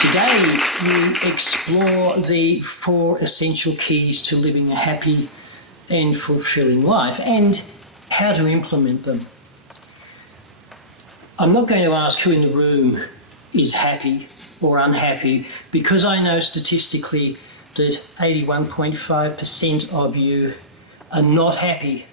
Today, we explore the 4 essential keys to living a happy and fulfilling life and how to implement them. I'm not going to ask who in the room is happy or unhappy, because I know statistically that 81.5% of you are not happy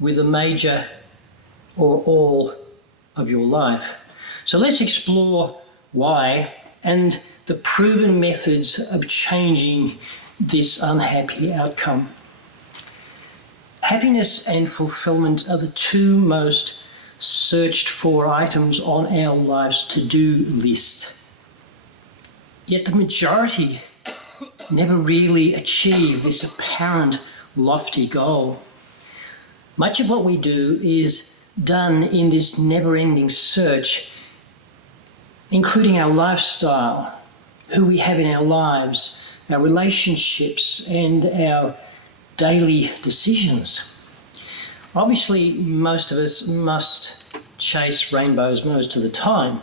with a major or all of your life. So let's explore why and the proven methods of changing this unhappy outcome. Happiness and fulfillment are the 2 most searched for items on our life's to-do list. Yet the majority never really achieve this apparent lofty goal. Much of what we do is done in this never-ending search, including our lifestyle, who we have in our lives, our relationships, and our daily decisions. Obviously, most of us must chase rainbows most of the time,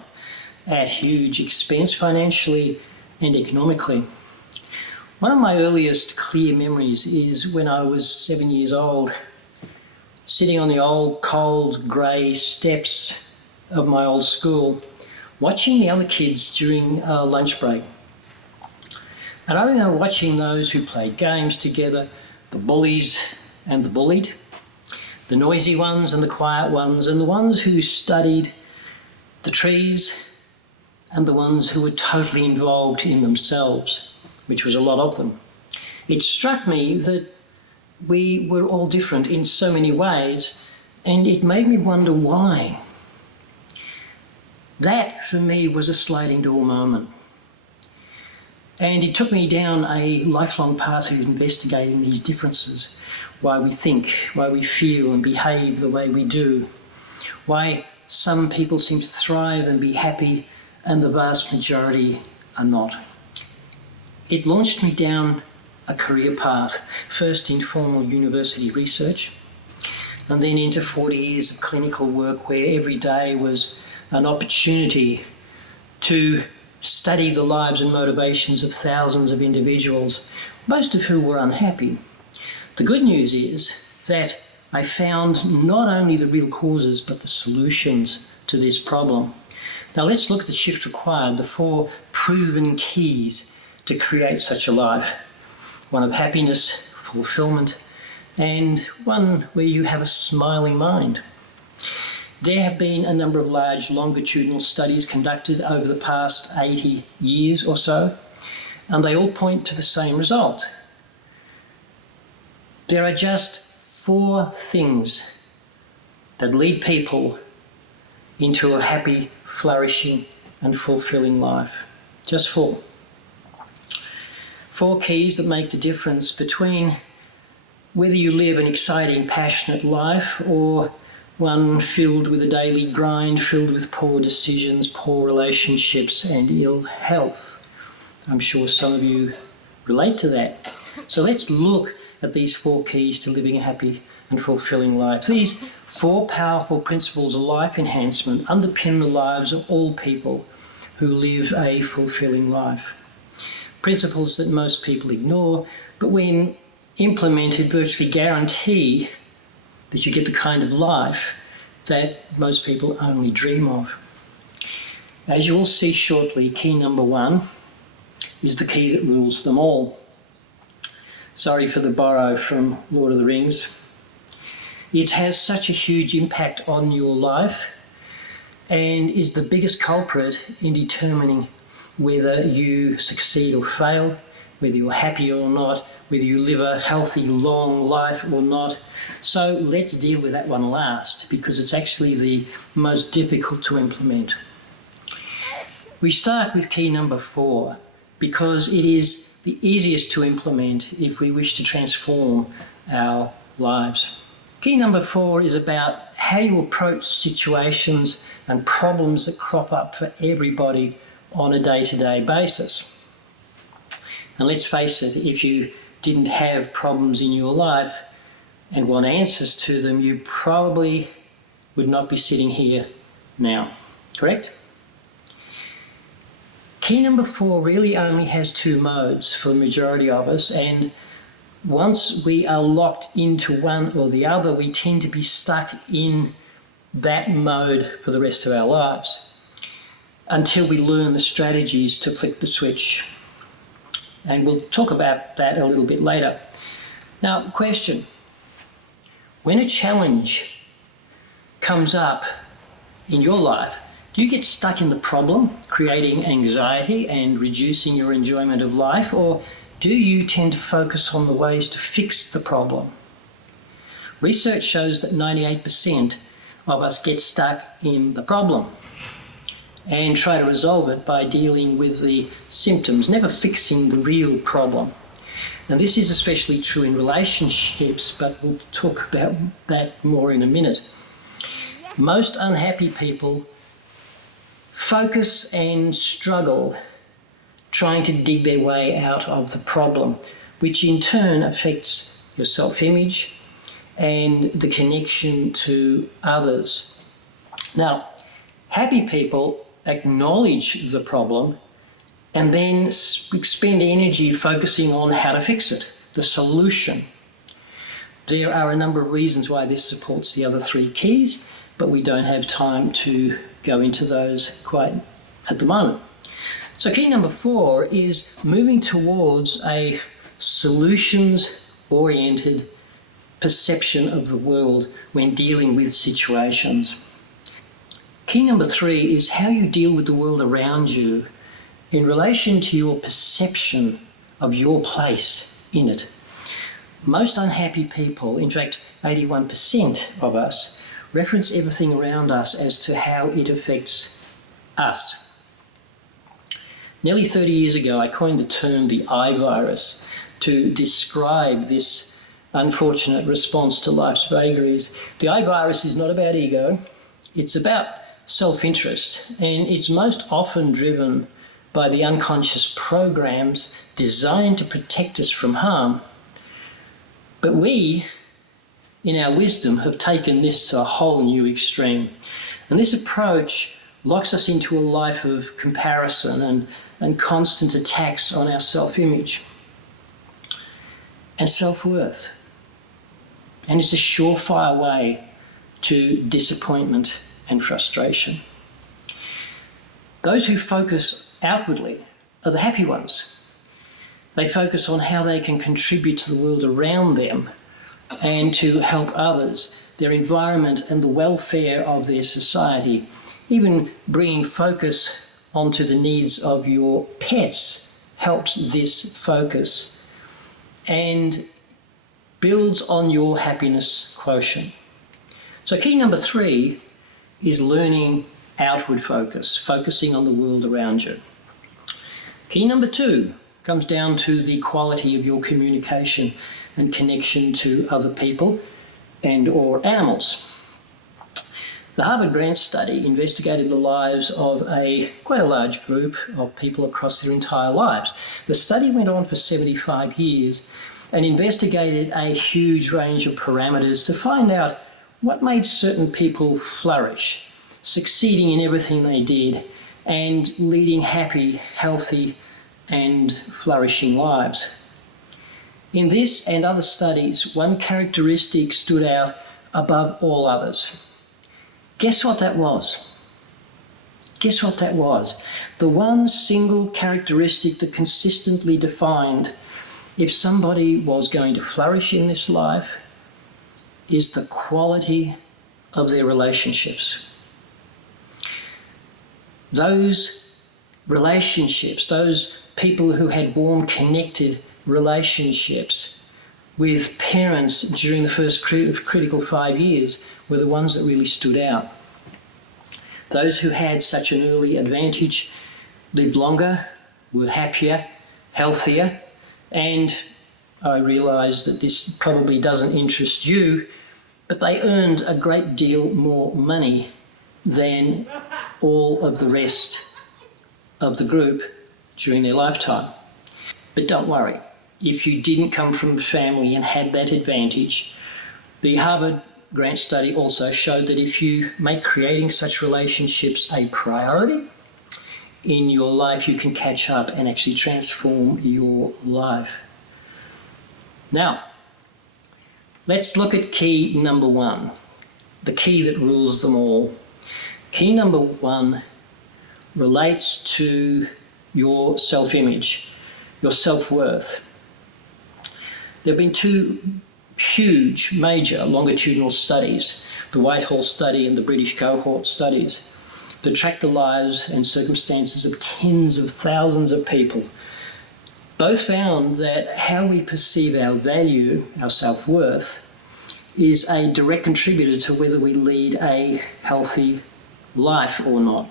at huge expense financially and economically. One of my earliest clear memories is when I was 7 years old, sitting on the old, cold, grey steps of my old school, watching the other kids during our lunch break. And I remember watching those who played games together, the bullies and the bullied, the noisy ones and the quiet ones, and the ones who studied the trees and the ones who were totally involved in themselves, which was a lot of them. It struck me that we were all different in so many ways, and it made me wonder why. That, for me, was a sliding door moment. And it took me down a lifelong path of investigating these differences, why we think, why we feel and behave the way we do, why some people seem to thrive and be happy and the vast majority are not. It launched me down a career path, first in formal university research, and then into 40 years of clinical work where every day was an opportunity to study the lives and motivations of thousands of individuals, most of who were unhappy. The good news is that I found not only the real causes but the solutions to this problem. Now let's look at the shift required, the 4 proven keys to create such a life. One of happiness, fulfillment, and one where you have a smiling mind. There have been a number of large longitudinal studies conducted over the past 80 years or so, and they all point to the same result. There are just 4 things that lead people into a happy, flourishing, and fulfilling life. Just 4. 4 keys that make the difference between whether you live an exciting, passionate life or one filled with a daily grind, filled with poor decisions, poor relationships, and ill health. I'm sure some of you relate to that. So let's look at these 4 keys to living a happy and fulfilling life. These 4 powerful principles of life enhancement underpin the lives of all people who live a fulfilling life. Principles that most people ignore, but when implemented virtually guarantee that you get the kind of life that most people only dream of. As you will see shortly, key number 1 is the key that rules them all. Sorry for the borrow from Lord of the Rings. It has such a huge impact on your life and is the biggest culprit in determining whether you succeed or fail, whether you're happy or not, whether you live a healthy, long life or not. So let's deal with that one last, because it's actually the most difficult to implement. We start with key number 4, because it is the easiest to implement if we wish to transform our lives. Key number 4 is about how you approach situations and problems that crop up for everybody on a day-to-day basis. And let's face it, if you didn't have problems in your life and want answers to them, you probably would not be sitting here now, correct? Key number 4 really only has 2 modes for the majority of us, and once we are locked into one or the other, we tend to be stuck in that mode for the rest of our lives until we learn the strategies to flick the switch. And we'll talk about that a little bit later. Now, question. When a challenge comes up in your life, do you get stuck in the problem, creating anxiety and reducing your enjoyment of life, or do you tend to focus on the ways to fix the problem? Research shows that 98% of us get stuck in the problem and try to resolve it by dealing with the symptoms, never fixing the real problem. Now, this is especially true in relationships, but we'll talk about that more in a minute. Most unhappy people focus and struggle trying to dig their way out of the problem, which in turn affects your self-image and the connection to others. Now, happy people acknowledge the problem and then expend energy focusing on how to fix it, the solution. There are a number of reasons why this supports the other 3 keys, but we don't have time to go into those quite at the moment. So key number 4 is moving towards a solutions-oriented perception of the world when dealing with situations. Key number 3 is how you deal with the world around you in relation to your perception of your place in it. Most unhappy people, in fact 81% of us, reference everything around us as to how it affects us. Nearly 30 years ago, I coined the term the I virus to describe this unfortunate response to life's vagaries. The I virus is not about ego, it's about self-interest, and it's most often driven by the unconscious programs designed to protect us from harm. But we, in our wisdom, have taken this to a whole new extreme. And this approach locks us into a life of comparison and constant attacks on our self-image and self-worth. And it's a surefire way to disappointment and frustration. Those who focus outwardly are the happy ones. They focus on how they can contribute to the world around them and to help others, their environment and the welfare of their society. Even bringing focus onto the needs of your pets helps this focus and builds on your happiness quotient. So key number 3 is learning outward focus, focusing on the world around you. Key number 2 comes down to the quality of your communication and connection to other people and or animals. The Harvard Grant study investigated the lives of quite a large group of people across their entire lives. The study went on for 75 years and investigated a huge range of parameters to find out what made certain people flourish, succeeding in everything they did, and leading happy, healthy, and flourishing lives. In this and other studies, one characteristic stood out above all others. Guess what that was? Guess what that was? The one single characteristic that consistently defined if somebody was going to flourish in this life is the quality of their relationships. Those relationships, those people who had warm, connected relationships with parents during the first critical 5 years were the ones that really stood out. Those who had such an early advantage lived longer, were happier, healthier, and I realise that this probably doesn't interest you, but they earned a great deal more money than all of the rest of the group during their lifetime. But don't worry, if you didn't come from a family and had that advantage, the Harvard Grant study also showed that if you make creating such relationships a priority, in your life, you can catch up and actually transform your life. Now, let's look at key number one, the key that rules them all. Key number one relates to your self-image, your self-worth. There have been two huge, major longitudinal studies, the Whitehall study and the British cohort studies, that track the lives and circumstances of tens of thousands of people. Both found that how we perceive our value, our self-worth, is a direct contributor to whether we lead a healthy life or not.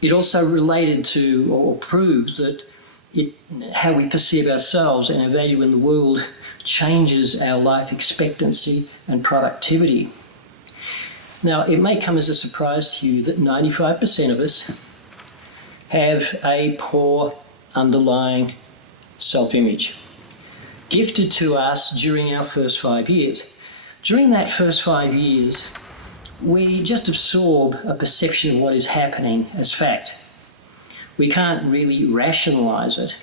It also related to, or proved that how we perceive ourselves and our value in the world changes our life expectancy and productivity. Now, it may come as a surprise to you that 95% of us have a poor underlying self-image, gifted to us during our first 5 years. During that first 5 years, we just absorb a perception of what is happening as fact. We can't really rationalize it.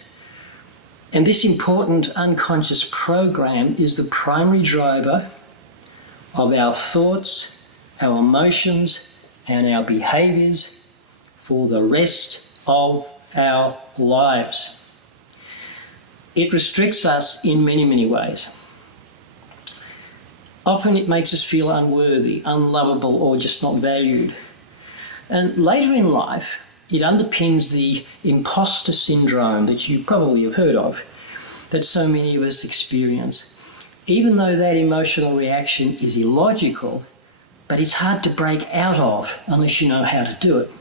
And this important unconscious program is the primary driver of our thoughts, our emotions, and our behaviors for the rest of our lives. It restricts us in many, many ways. Often it makes us feel unworthy, unlovable, or just not valued. And later in life, it underpins the imposter syndrome that you probably have heard of, that so many of us experience. Even though that emotional reaction is illogical, but it's hard to break out of unless you know how to do it.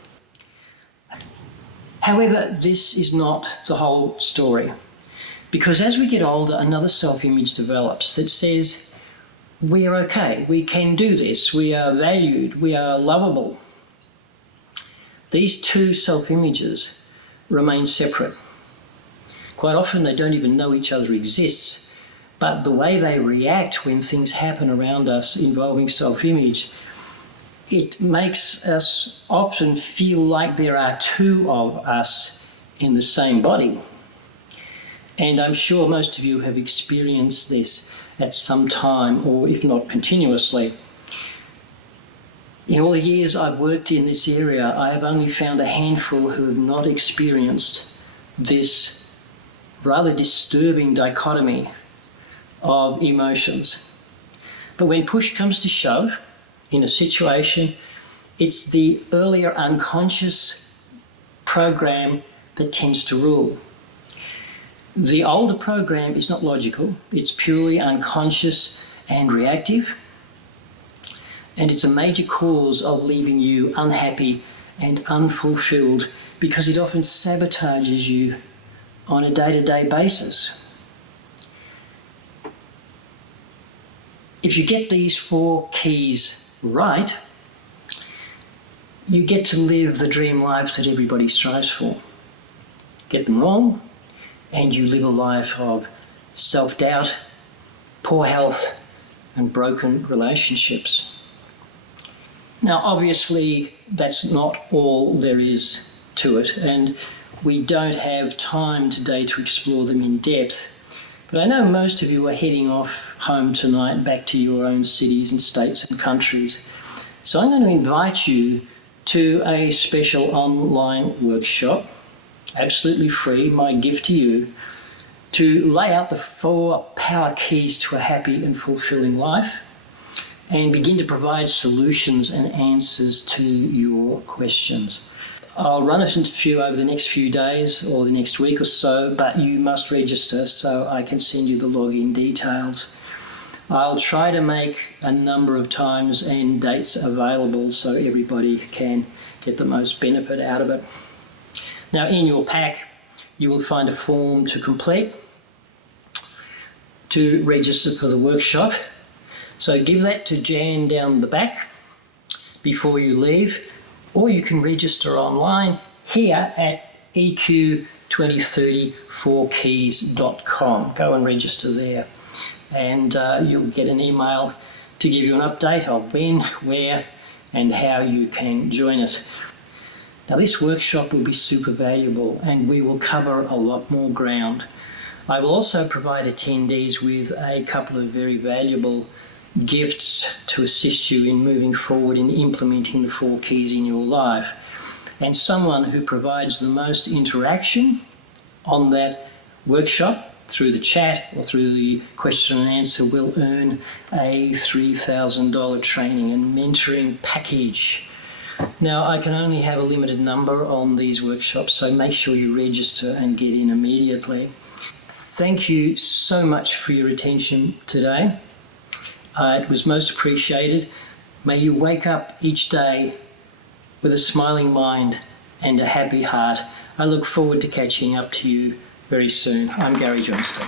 However, this is not the whole story, because as we get older, another self-image develops that says, we are okay, we can do this, we are valued, we are lovable. These two self-images remain separate. Quite often they don't even know each other exists, but the way they react when things happen around us involving self-image, it makes us often feel like there are two of us in the same body. And I'm sure most of you have experienced this at some time, or if not continuously. In all the years I've worked in this area, I have only found a handful who have not experienced this rather disturbing dichotomy of emotions. But when push comes to shove in a situation, it's the earlier unconscious program that tends to rule. The older program is not logical, it's purely unconscious and reactive, and it's a major cause of leaving you unhappy and unfulfilled because it often sabotages you on a day-to-day basis. If you get these 4 keys right, you get to live the dream life that everybody strives for. Get them wrong, and you live a life of self-doubt, poor health, and broken relationships. Now, obviously, that's not all there is to it, and we don't have time today to explore them in depth. But I know most of you are heading off home tonight back to your own cities and states and countries. So I'm going to invite you to a special online workshop, absolutely free, my gift to you, to lay out the 4 power keys to a happy and fulfilling life and begin to provide solutions and answers to your questions. I'll run a few over the next few days or the next week or so, but you must register so I can send you the login details. I'll try to make a number of times and dates available so everybody can get the most benefit out of it. Now, in your pack, you will find a form to complete to register for the workshop. So give that to Jan down the back before you leave, or you can register online here at eq20304keys.com. Go and register there, and you'll get an email to give you an update of when, where, and how you can join us. Now, this workshop will be super valuable and we will cover a lot more ground. I will also provide attendees with a couple of very valuable gifts to assist you in moving forward in implementing the 4 keys in your life. And someone who provides the most interaction on that workshop through the chat or through the question and answer will earn a $3,000 training and mentoring package. Now, I can only have a limited number on these workshops, so make sure you register and get in immediately. Thank you so much for your attention today. It was most appreciated. May you wake up each day with a smiling mind and a happy heart. I look forward to catching up to you very soon. I'm Gary Johnston.